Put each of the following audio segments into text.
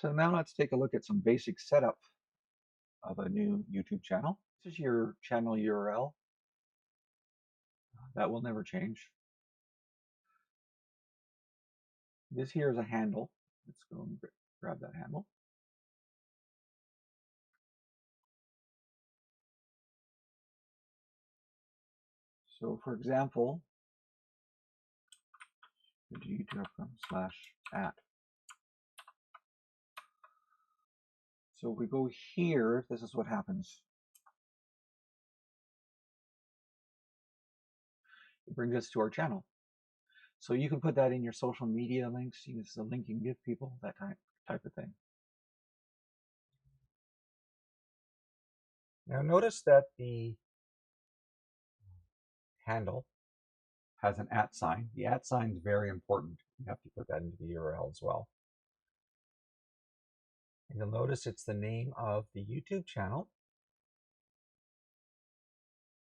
So now let's take a look at some basic setup of a new YouTube channel. This is your channel URL. That will never change. This here is a handle. Let's go and grab that handle. So for example, go to youtube.com/@. So if we go here, this is what happens. It brings us to our channel. So you can put that in your social media links. This is a link you can give people, that type of thing. Now notice that the handle has an @ sign. The @ sign is very important. You have to put that into the URL as well. And you'll notice it's the name of the YouTube channel,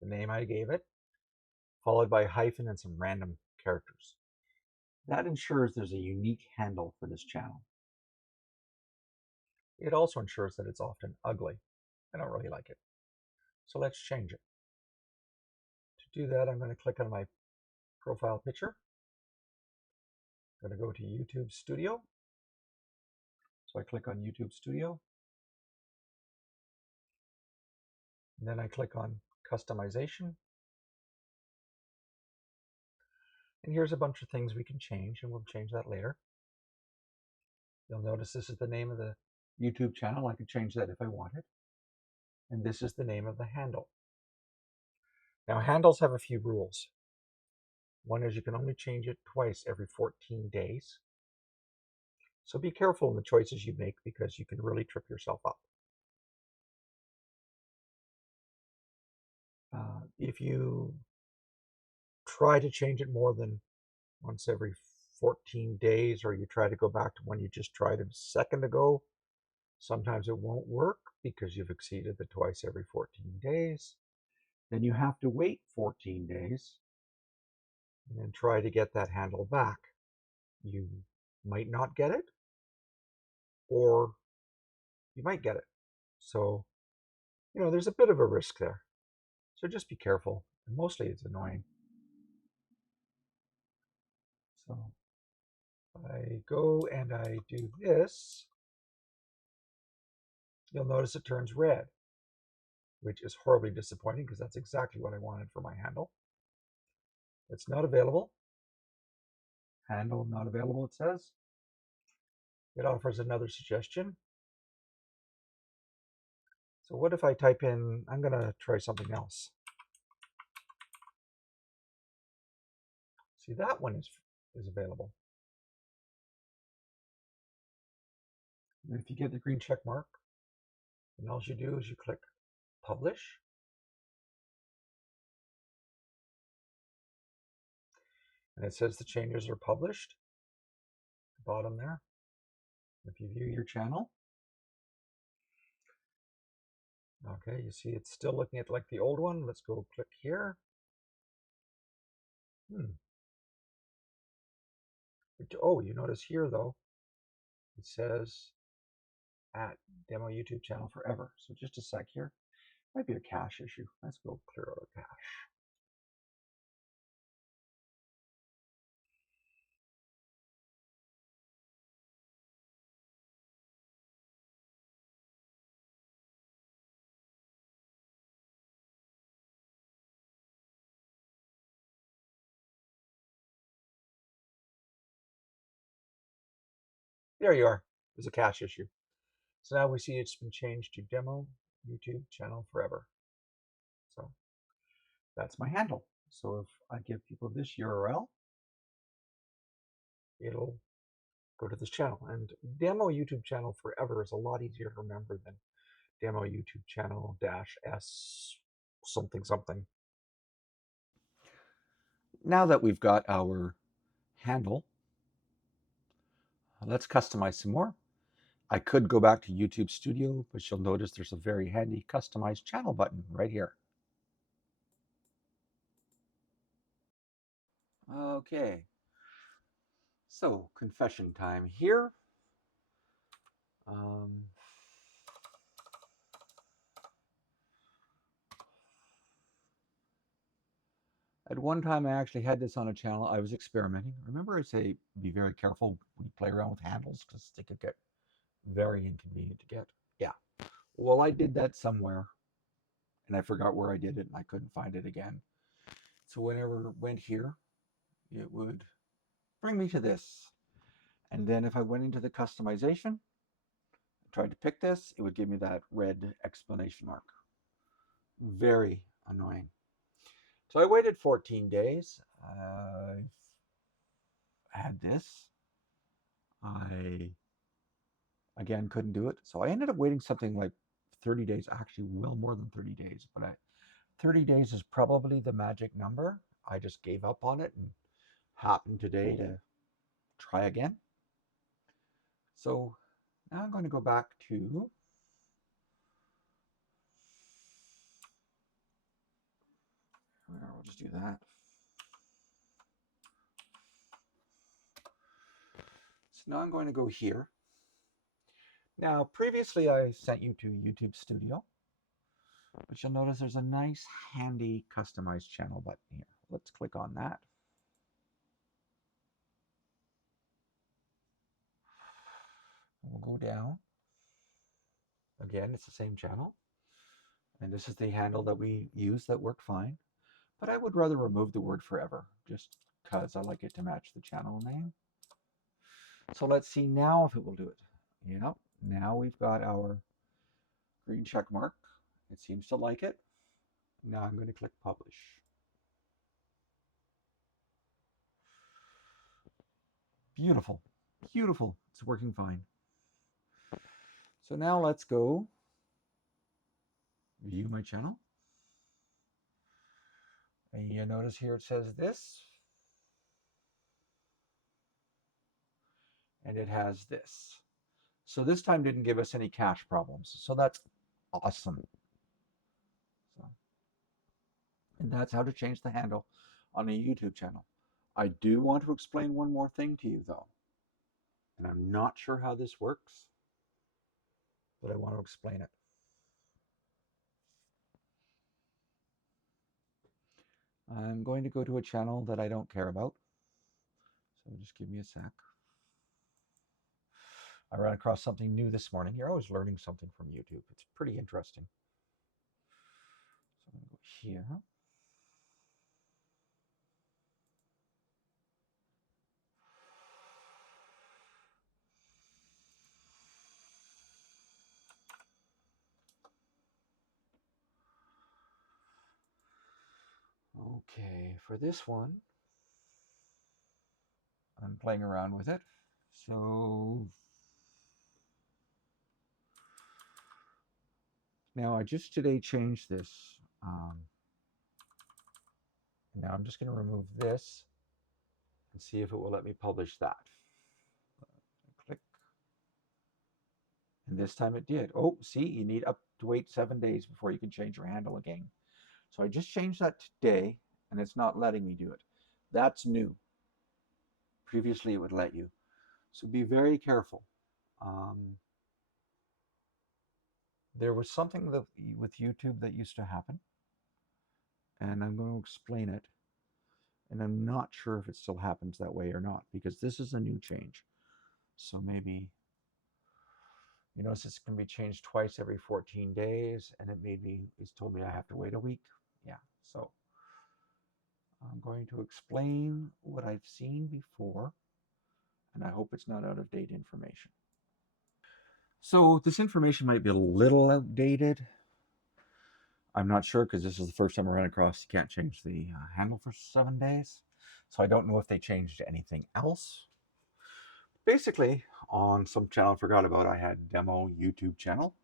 the name I gave it, followed by a hyphen and some random characters. That ensures there's a unique handle for this channel. It also ensures that it's often ugly. I don't really like it. So let's change it. To do that, I'm going to click on my profile picture. I'm going to go to YouTube Studio. So I click on YouTube Studio. And then I click on Customization. And here's a bunch of things we can change, and we'll change that later. You'll notice this is the name of the YouTube channel. I could change that if I wanted. And this is the name of the handle. Now, handles have a few rules. One is you can only change it twice every 14 days. So be careful in the choices you make because you can really trip yourself up. If you try to change it more than once every 14 days, or you try to go back to when you just tried it a second ago, sometimes it won't work because you've exceeded the twice every 14 days. Then you have to wait 14 days and then try to get that handle back. You might not get it, or you might get it. So, there's a bit of a risk there. So just be careful. And mostly it's annoying. So I go and I do this. You'll notice it turns red, which is horribly disappointing because that's exactly what I wanted for my handle. It's not available. Handle not available, it says. It offers another suggestion. So what if I type in, I'm going to try something else. See, that one is available. And if you get the green check mark, then all you do is you click Publish. And it says the changes are published at the bottom there. If you view your channel, okay, you see it's still looking at like the old one. Let's go click here. Oh, you notice here though, it says @demo YouTube channel forever. So just a sec here. Might be a cache issue. Let's go clear out a cache. There you are. There's a cache issue. So now we see it's been changed to demo YouTube channel forever. So that's my handle. So if I give people this URL, it'll go to this channel. And demo YouTube channel forever is a lot easier to remember than demo YouTube channel -s something something. Now that we've got our handle, let's customize some more. I could go back to YouTube Studio, but you'll notice there's a very handy customize channel button right here. Okay, so confession time here. At one time, I actually had this on a channel. I was experimenting. Remember, I say be very careful when you play around with handles because they could get very inconvenient to get. Yeah. Well, I did that somewhere and I forgot where I did it and I couldn't find it again. So whenever it went here, it would bring me to this. And then if I went into the customization, tried to pick this, it would give me that red exclamation mark. Very annoying. So I waited 14 days. I had this. I, again, couldn't do it. So I ended up waiting something like 30 days, actually well more than 30 days, but 30 days is probably the magic number. I just gave up on it and happened today to try again. So now I'm going to go back to we'll just do that. So now I'm going to go here. Now, previously I sent you to YouTube Studio, but you'll notice there's a nice handy customized channel button here. Let's click on that. We'll go down. Again, it's the same channel. And this is the handle that we use that worked fine. But I would rather remove the word forever, just because I like it to match the channel name. So let's see now if it will do it. Yep, now we've got our green check mark. It seems to like it. Now I'm going to click publish. Beautiful, beautiful. It's working fine. So now let's go view my channel. And you notice here it says this. And it has this. So this time didn't give us any cache problems. So that's awesome. So, and that's how to change the handle on a YouTube channel. I do want to explain one more thing to you though. And I'm not sure how this works, but I want to explain it. I'm going to go to a channel that I don't care about. So just give me a sec. I ran across something new this morning. You're always learning something from YouTube. It's pretty interesting. So I'm going to go here. Okay, for this one, I'm playing around with it. So now I just today changed this. Now I'm just going to remove this and see if it will let me publish that. Click. And this time it did. Oh, see, you need up to wait 7 days before you can change your handle again. So I just changed that today and it's not letting me do it. That's new. Previously it would let you. So be very careful. There was something that, with YouTube that used to happen, and I'm going to explain it. And I'm not sure if it still happens that way or not, because this is a new change. So maybe, you notice this can be changed twice every 14 days, and it's told me I have to wait a week. Yeah, so I'm going to explain what I've seen before, and I hope it's not out of date information. So this information might be a little outdated. I'm not sure because this is the first time I ran across you can't change the handle for 7 days. So I don't know if they changed anything else. Basically, on some channel I forgot about, I had demo YouTube channel.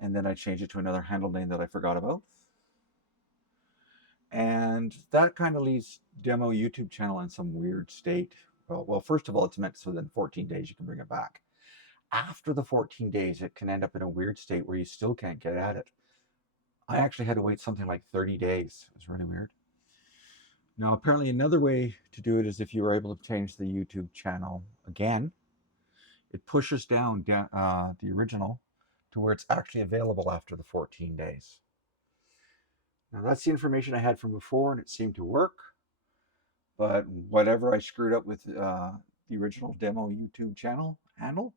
And then I changed it to another handle name that I forgot about. And that kind of leaves demo YouTube channel in some weird state. Well, first of all, it's meant so then 14 days you can bring it back. After the 14 days, it can end up in a weird state where you still can't get at it. I actually had to wait something like 30 days. It was really weird. Now, apparently another way to do it is if you were able to change the YouTube channel again, it pushes down the original to where it's actually available after the 14 days. Now that's the information I had from before, and it seemed to work. But whatever I screwed up with the original demo YouTube channel handle,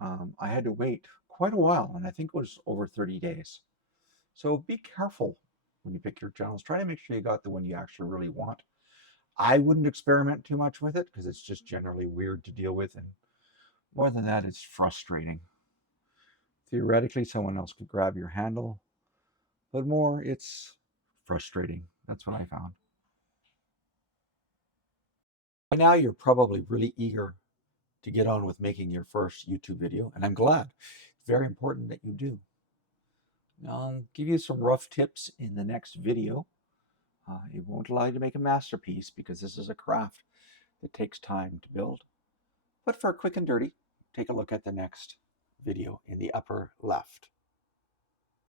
I had to wait quite a while, and I think it was over 30 days. So be careful when you pick your channels. Try to make sure you got the one you actually really want. I wouldn't experiment too much with it because it's just generally weird to deal with, and more than that, it's frustrating. Theoretically, someone else could grab your handle, but more, it's frustrating. That's what I found. By now, you're probably really eager to get on with making your first YouTube video, and I'm glad. It's very important that you do. I'll give you some rough tips in the next video. It won't allow you to make a masterpiece because this is a craft that takes time to build. But for quick and dirty, take a look at the next video in the upper left.